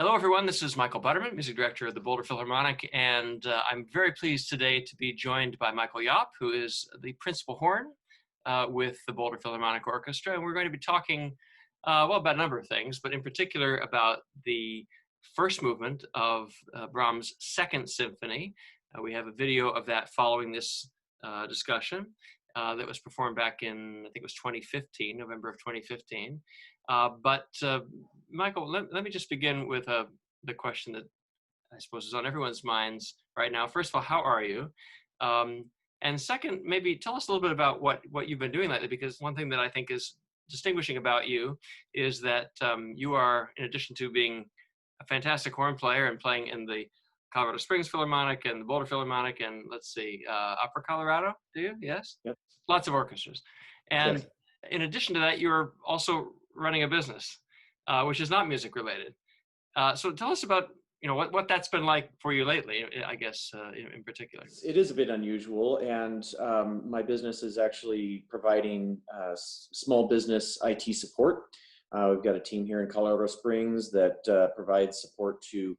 Hello, everyone. This is Michael Butterman, music director of the Boulder Philharmonic, and I'm very pleased today to be joined by Michael Yopp, who is the principal horn with the Boulder Philharmonic Orchestra, and we're going to be talking, about a number of things, but in particular about the first movement of Brahms' Second Symphony. We have a video of that following this discussion that was performed back in, I think it was 2015, November of 2015. But Michael, let me just begin with the question that I suppose is on everyone's minds right now. First of all, how are you? And second, maybe tell us a little bit about what you've been doing lately, because one thing that I think is distinguishing about you is that you are, in addition to being a fantastic horn player and playing in the Colorado Springs Philharmonic and the Boulder Philharmonic and let's see, Upper Colorado, do you? Yes? Yep. Lots of orchestras. And Yes. in addition to that, you're also running a business, which is not music related. So tell us about what that's been like for you lately, I guess, in particular. It is a bit unusual, and my business is actually providing small business IT support. We've got a team here in Colorado Springs that provides support to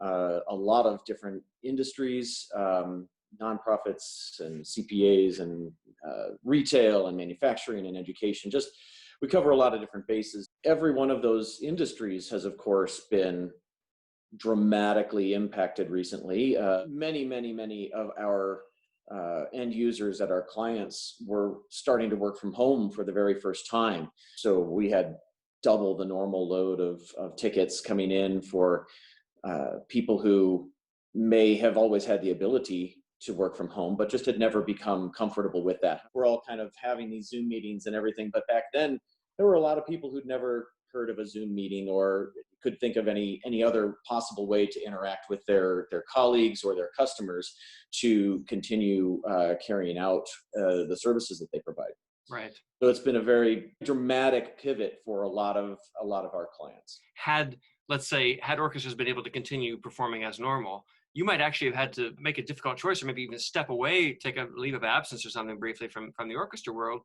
a lot of different industries, nonprofits and CPAs and retail and manufacturing and education. Just we cover a lot of different bases. Every one of those industries has, of course, been dramatically impacted recently. Many of our end users at our clients were starting to work from home for the very first time. So we had double the normal load of tickets coming in for people who may have always had the ability to work from home, but just had never become comfortable with that. We're all kind of having these Zoom meetings and everything, but back then there were a lot of people who'd never heard of a Zoom meeting or could think of any other possible way to interact with their colleagues or their customers to continue carrying out the services that they provide. Right. So it's been a very dramatic pivot for a lot of our clients. Let's say, had orchestras been able to continue performing as normal, you might actually have had to make a difficult choice, or maybe even step away, take a leave of absence or something briefly from the orchestra world,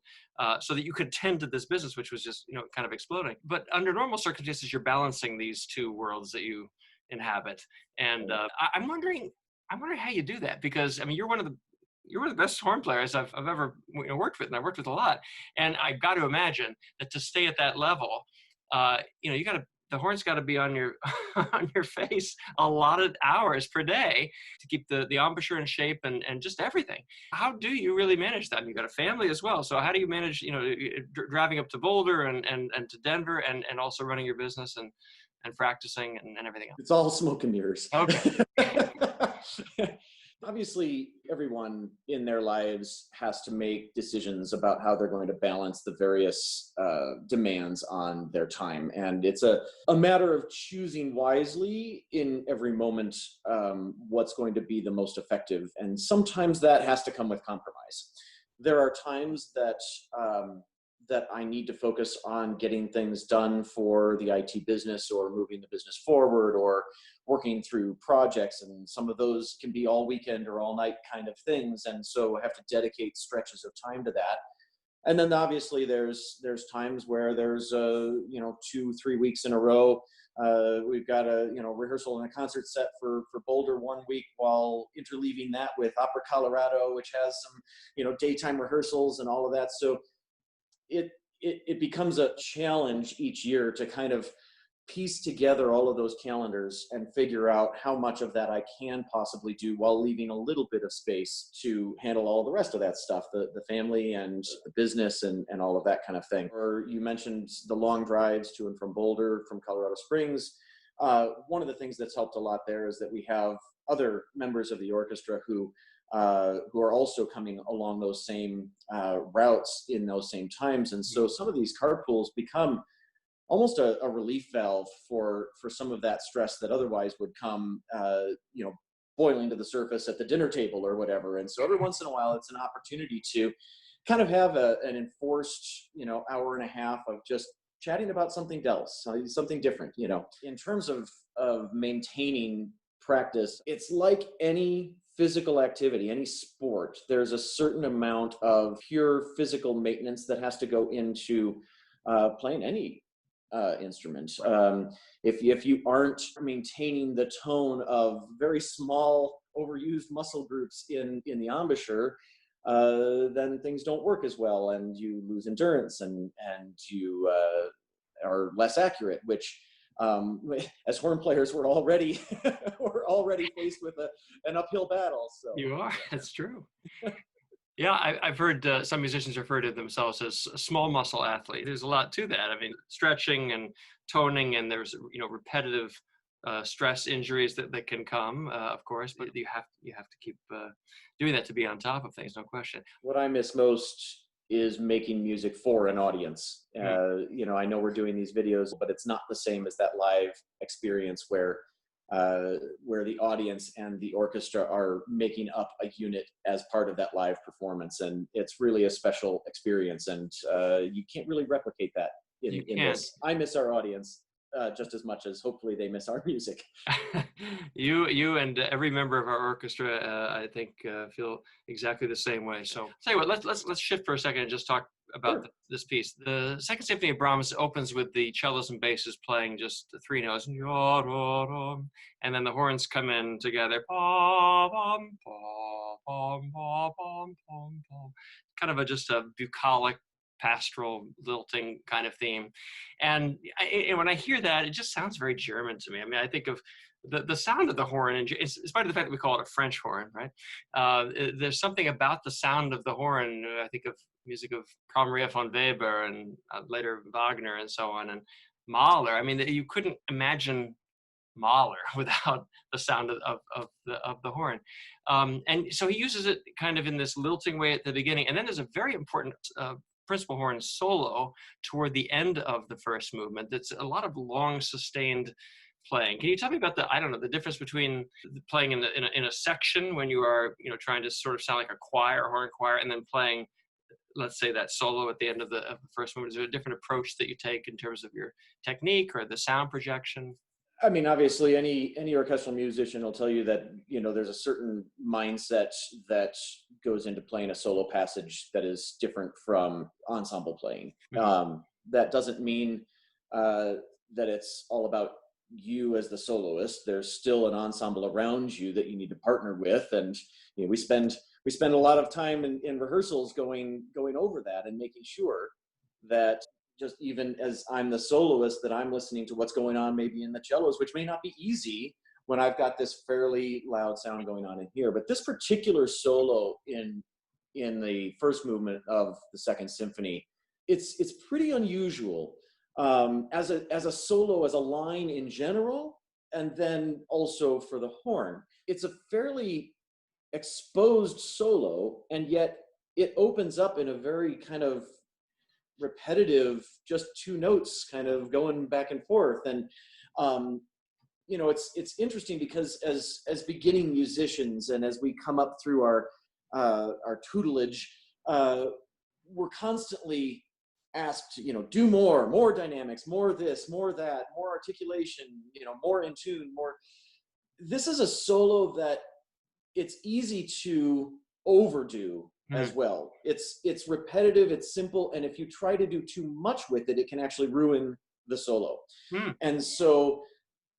so that you could tend to this business, which was just kind of exploding. But under normal circumstances, you're balancing these two worlds that you inhabit, and I'm wondering how you do that, because I mean, you're one of the best horn players I've ever worked with, and I've worked with a lot. And I've got to imagine that to stay at that level, the horn's got to be on your on your face a lot of hours per day to keep the embouchure in shape and just everything. How do you really manage that? And you've got a family as well. So how do you manage, driving up to Boulder and to Denver and also running your business and practicing and everything else? It's all smoke and mirrors. Okay. Obviously, everyone in their lives has to make decisions about how they're going to balance the various demands on their time. And it's a matter of choosing wisely in every moment what's going to be the most effective. And sometimes that has to come with compromise. There are times that I need to focus on getting things done for the IT business or moving the business forward or working through projects. And some of those can be all weekend or all night kind of things. And so I have to dedicate stretches of time to that. And then obviously there's times where there's 2-3 weeks in a row. We've got a rehearsal and a concert set for Boulder one week, while interleaving that with Opera Colorado, which has some daytime rehearsals and all of that. So it becomes a challenge each year to kind of piece together all of those calendars and figure out how much of that I can possibly do while leaving a little bit of space to handle all the rest of that stuff, the family and the business and all of that kind of thing. Or you mentioned the long drives to and from Boulder, from Colorado Springs. One of the things that's helped a lot there is that we have other members of the orchestra who are also coming along those same routes in those same times. And so some of these carpools become almost a relief valve for some of that stress that otherwise would come, boiling to the surface at the dinner table or whatever. And so every once in a while, it's an opportunity to kind of have an enforced, hour and a half of just chatting about something else, something different. In terms of maintaining practice, it's like any physical activity, any sport. There's a certain amount of pure physical maintenance that has to go into playing any instrument. If you aren't maintaining the tone of very small, overused muscle groups in the embouchure, then things don't work as well, and you lose endurance, and you are less accurate. Which, as horn players, we're already we're already faced with an uphill battle. So You are. That's true. Yeah, I've heard some musicians refer to themselves as a small muscle athlete. There's a lot to that. I mean, stretching and toning, and there's repetitive stress injuries that can come, of course. But you have to keep doing that to be on top of things, no question. what I miss most is making music for an audience. I know we're doing these videos, but it's not the same as that live experience where the audience and the orchestra are making up a unit as part of that live performance. And it's really a special experience, and you can't really replicate that in this. I miss our audience just as much as hopefully they miss our music. You and every member of our orchestra, I think, feel exactly the same way. So, tell you what, let's shift for a second and just talk about Sure. this piece. The Second Symphony of Brahms opens with the cellos and basses playing just the three notes, and then the horns come in together, kind of just a bucolic, pastoral, lilting kind of theme. And when I hear that, it just sounds very German to me. I mean, I think of the sound of the horn, and in spite of the fact that we call it a French horn, right? There's something about the sound of the horn. I think of music of Carl Maria von Weber and later Wagner and so on, and Mahler. I mean, you couldn't imagine Mahler without the sound of the horn. And so he uses it kind of in this lilting way at the beginning. And then there's a very important principal horn solo toward the end of the first movement. That's a lot of long sustained playing. Can you tell me about the difference between playing in a section when you are, trying to sort of sound like a choir, a horn choir, and then playing, let's say, that solo at the end of the first movement? Is there a different approach that you take in terms of your technique or the sound projection? I mean, obviously, any orchestral musician will tell you that there's a certain mindset that goes into playing a solo passage that is different from ensemble playing. That doesn't mean that it's all about you as the soloist. There's still an ensemble around you that you need to partner with, and we spend a lot of time in rehearsals going over that and making sure that, just even as I'm the soloist, that I'm listening to what's going on maybe in the cellos, which may not be easy when I've got this fairly loud sound going on in here. But this particular solo in the first movement of the Second Symphony, it's pretty unusual as a solo, as a line in general, and then also for the horn. It's a fairly exposed solo, and yet it opens up in a very kind of repetitive, just two notes kind of going back and forth. And it's interesting because as beginning musicians, and as we come up through our tutelage, we're constantly asked, do more dynamics, more this, more that, more articulation, more in tune, more. This is a solo that it's easy to overdo as well. It's repetitive, it's simple, and if you try to do too much with it, it can actually ruin the solo. And so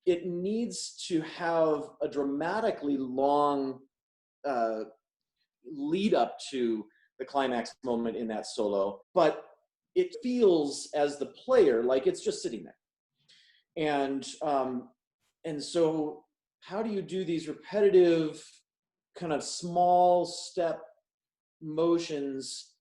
it needs to have a dramatically long lead up to the climax moment in that solo, but it feels, as the player, like it's just sitting there. And so how do you do these repetitive kind of small step motions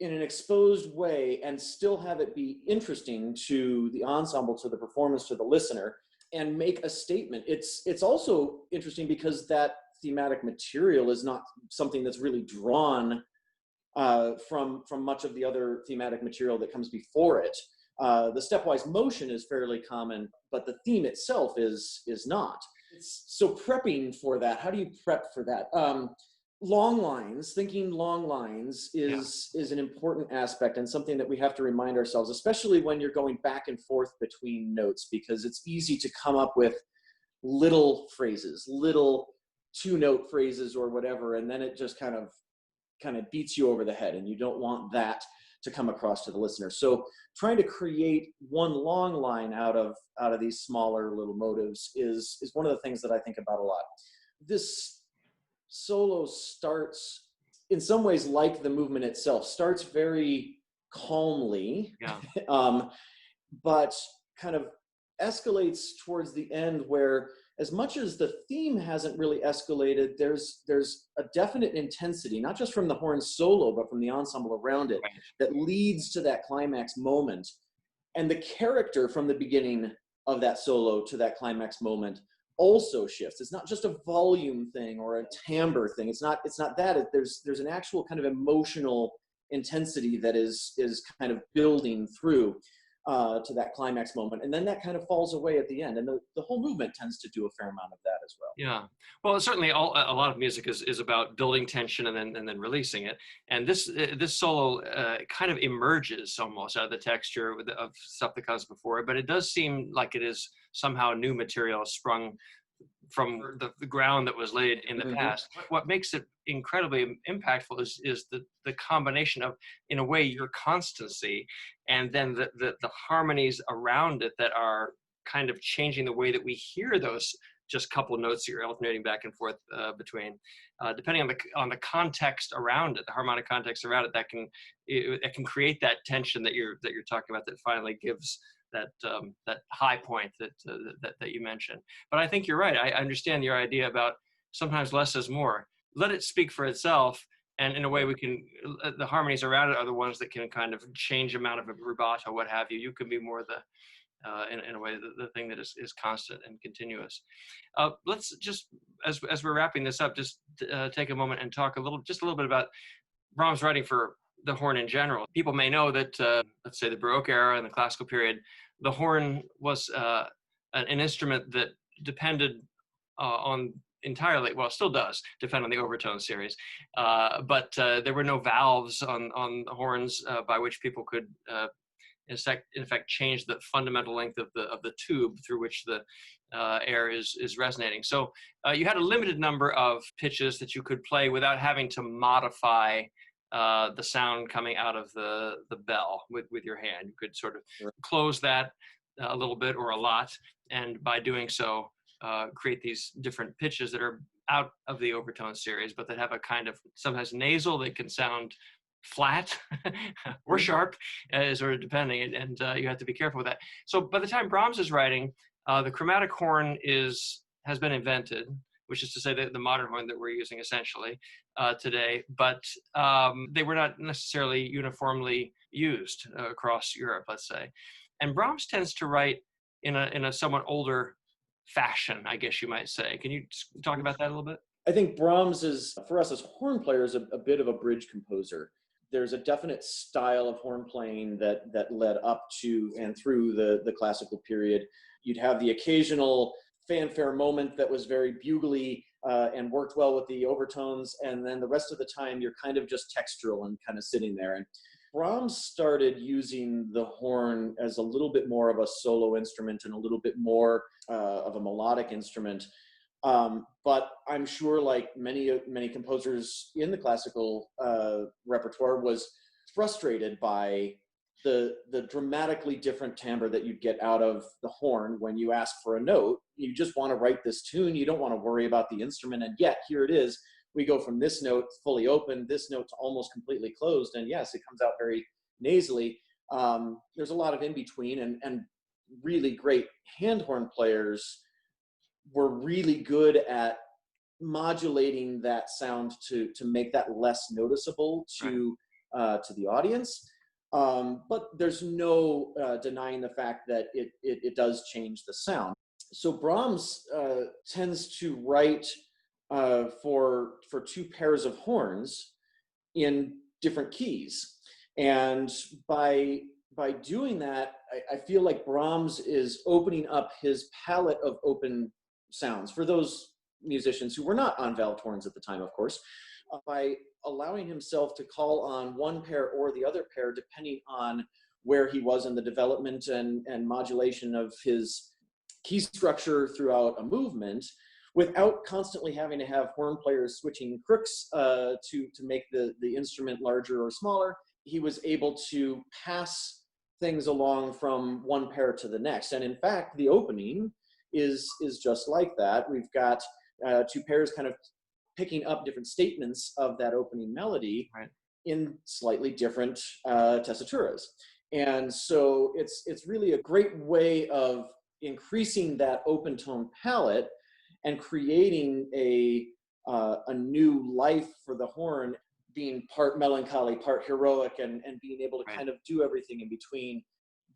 in an exposed way and still have it be interesting to the ensemble, to the performance, to the listener, and make a statement? It's also interesting because that thematic material is not something that's really drawn from much of the other thematic material that comes before it. The stepwise motion is fairly common, but the theme itself is not. So prepping for that, how do you prep for that? Long lines, thinking long lines is an important aspect, and something that we have to remind ourselves, especially when you're going back and forth between notes, because it's easy to come up with little phrases, little two-note phrases or whatever, and then it just kind of beats you over the head, and you don't want that to come across to the listener. So trying to create one long line out of these smaller little motives is one of the things that I think about a lot. This solo starts in some ways like the movement itself, starts very calmly, Yeah. but kind of escalates towards the end, where as much as the theme hasn't really escalated, there's a definite intensity, not just from the horn solo, but from the ensemble around it, Right. that leads to that climax moment. And the character from the beginning of that solo to that climax moment also shifts. It's not just a volume thing or a timbre thing. It's not that. There's an actual kind of emotional intensity that is kind of building through to that climax moment, and then that kind of falls away at the end, and the whole movement tends to do a fair amount of that as well. Yeah, well, certainly a lot of music is about building tension and then releasing it. And this solo kind of emerges almost out of the texture of stuff that comes before it, but it does seem like it is somehow new material sprung from the ground that was laid in the past. What makes it incredibly impactful is the combination of, in a way, your constancy, and then the harmonies around it that are kind of changing the way that we hear those just couple notes that you're alternating back and forth between, depending on the context around it, the harmonic context around it, that can create that tension that you're talking about, that finally gives that high point that you mentioned. But I think you're right. I understand your idea about sometimes less is more. Let it speak for itself, and in a way we can, the harmonies around it are the ones that can kind of change amount of rubato, what have you. You can be more in a way the thing that is constant and continuous. Let's just, as we're wrapping this up, just take a moment and talk a little bit about Brahms' writing for the horn in general. People may know that, let's say, the Baroque era and the classical period, the horn was an instrument that depended on entirely, well, still does depend on the overtone series, but there were no valves on the horns by which people could in fact change the fundamental length of the tube through which the air is resonating. So you had a limited number of pitches that you could play without having to modify the sound coming out of the bell with your hand. You could sort of close that a little bit or a lot, and by doing so, create these different pitches that are out of the overtone series, but that have a kind of sometimes nasal. They can sound flat or sharp, sort of depending, and you have to be careful with that. So by the time Brahms is writing, the chromatic horn has been invented, which is to say that the modern horn that we're using essentially today, but they were not necessarily uniformly used across Europe, let's say. And Brahms tends to write in a somewhat older fashion, I guess you might say. Can you talk about that a little bit? I think Brahms is, for us as horn players, a bit of a bridge composer. There's a definite style of horn playing that led up to and through the classical period. You'd have the occasional fanfare moment that was very bugly and worked well with the overtones, and then the rest of the time you're kind of just textural and kind of sitting there. And Brahms started using the horn as a little bit more of a solo instrument and a little bit more of a melodic instrument. But I'm sure, like many composers in the classical repertoire, was frustrated by the dramatically different timbre that you'd get out of the horn when you ask for a note. You just want to write this tune. You don't want to worry about the instrument. And yet here it is. We go from this note fully open, this note to almost completely closed. And yes, it comes out very nasally. There's a lot of in between, and really great hand horn players were really good at modulating that sound to make that less noticeable to the audience. But there's no denying the fact that it does change the sound. So Brahms tends to write for two pairs of horns in different keys. And by doing that, I feel like Brahms is opening up his palette of open sounds for those musicians who were not on valved horns at the time, of course, by allowing himself to call on one pair or the other pair depending on where he was in the development and modulation of his key structure throughout a movement, without constantly having to have horn players switching crooks to make the instrument larger or smaller, he was able to pass things along from one pair to the next. And in fact, the opening is just like that. We've got two pairs kind of picking up different statements of that opening melody, right, in slightly different tessituras. And so it's really a great way of increasing that open tone palette and creating a new life for the horn, being part melancholy, part heroic, and being able to right. kind of do everything in between.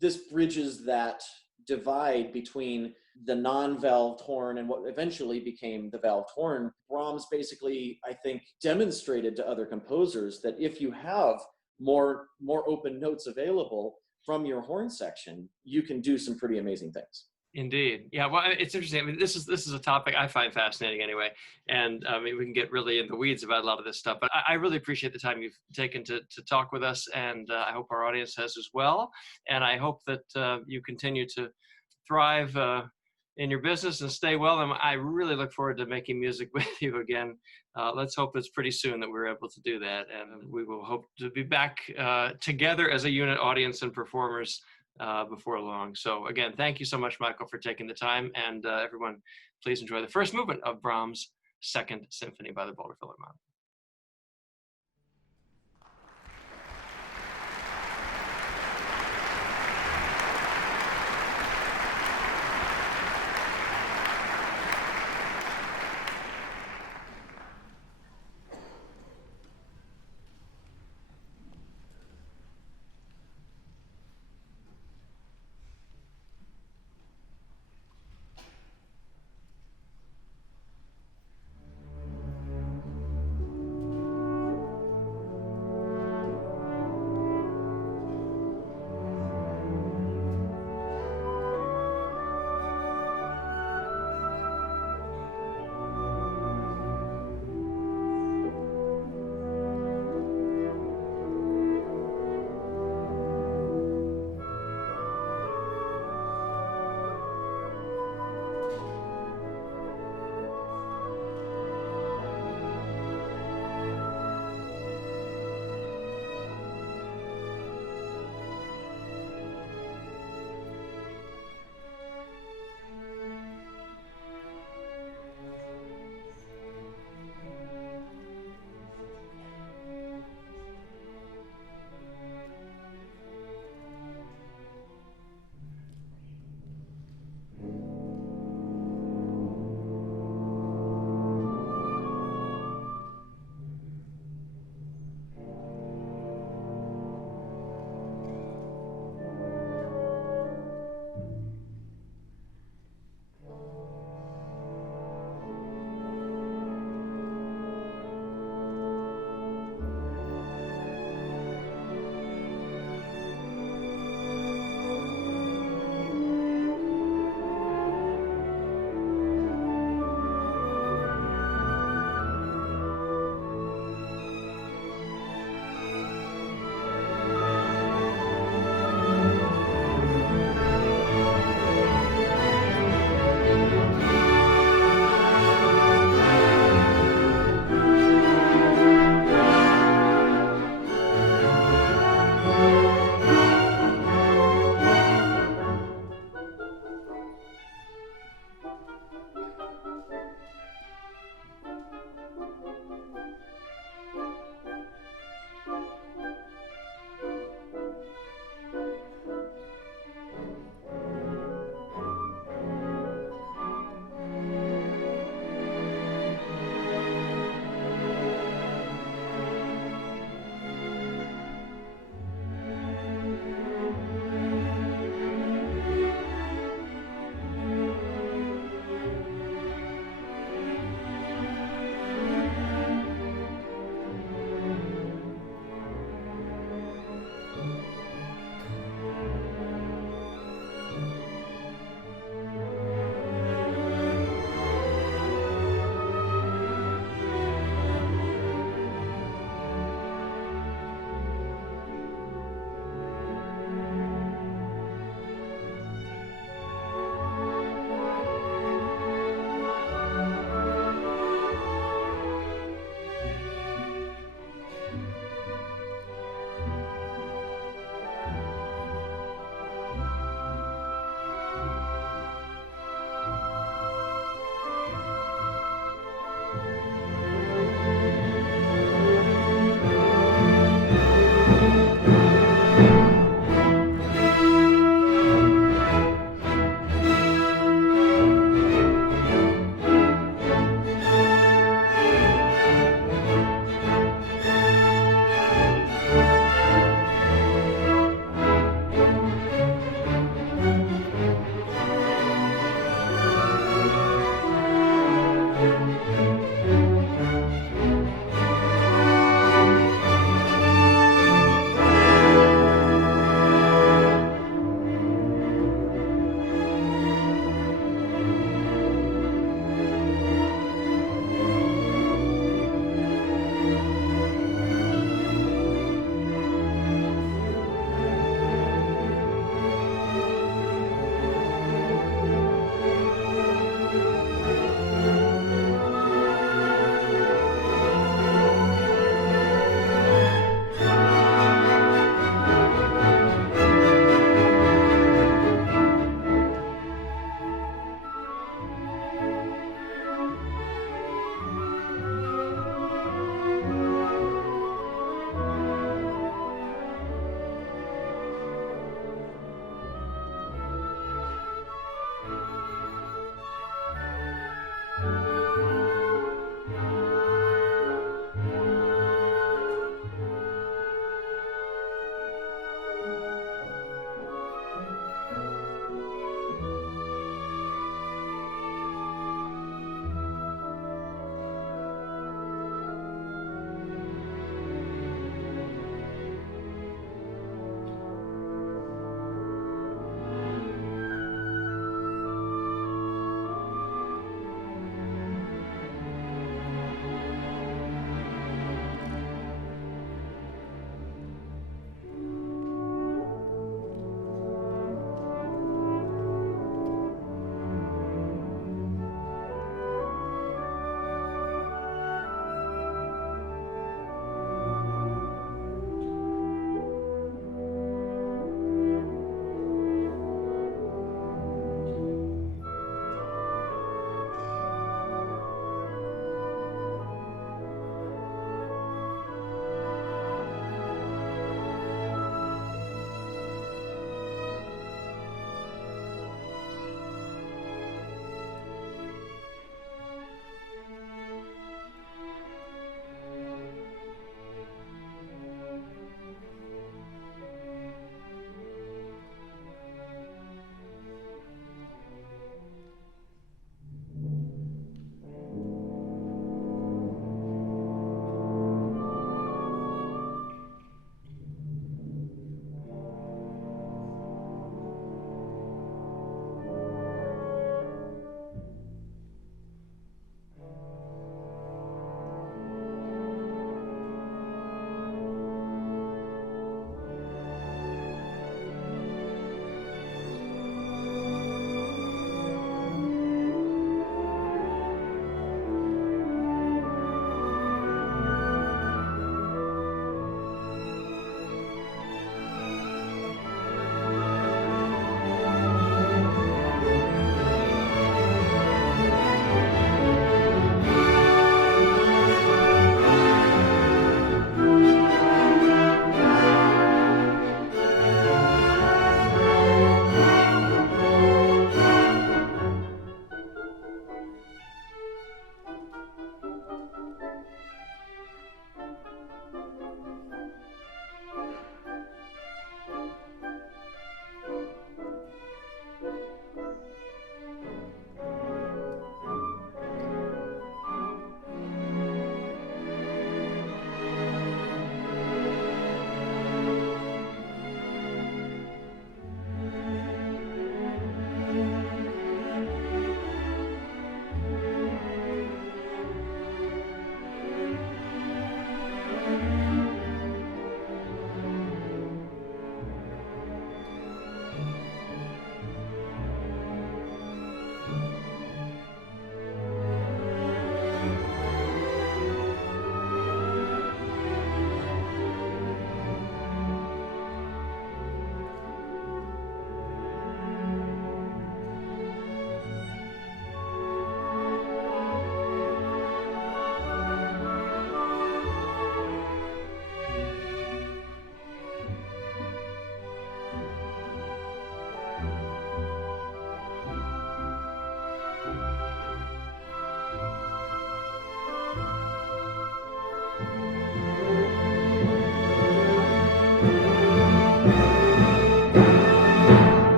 This bridges that divide between the non-valved horn and what eventually became the valved horn. Brahms basically, I think, demonstrated to other composers that if you have more open notes available from your horn section, you can do some pretty amazing things. Indeed. Yeah. Well, it's interesting. I mean, this is a topic I find fascinating anyway. And I mean, we can get really in the weeds about a lot of this stuff, but I really appreciate the time you've taken to talk with us. And I hope our audience has as well. And I hope that you continue to thrive in your business and stay well. And I really look forward to making music with you again. Let's hope it's pretty soon that we're able to do that. And we will hope to be back together as a unit, audience and performers, before long. So again, thank you so much, Michael, for taking the time. And everyone, please enjoy the first movement of Brahms' Second Symphony by the Boulder Philharmonic.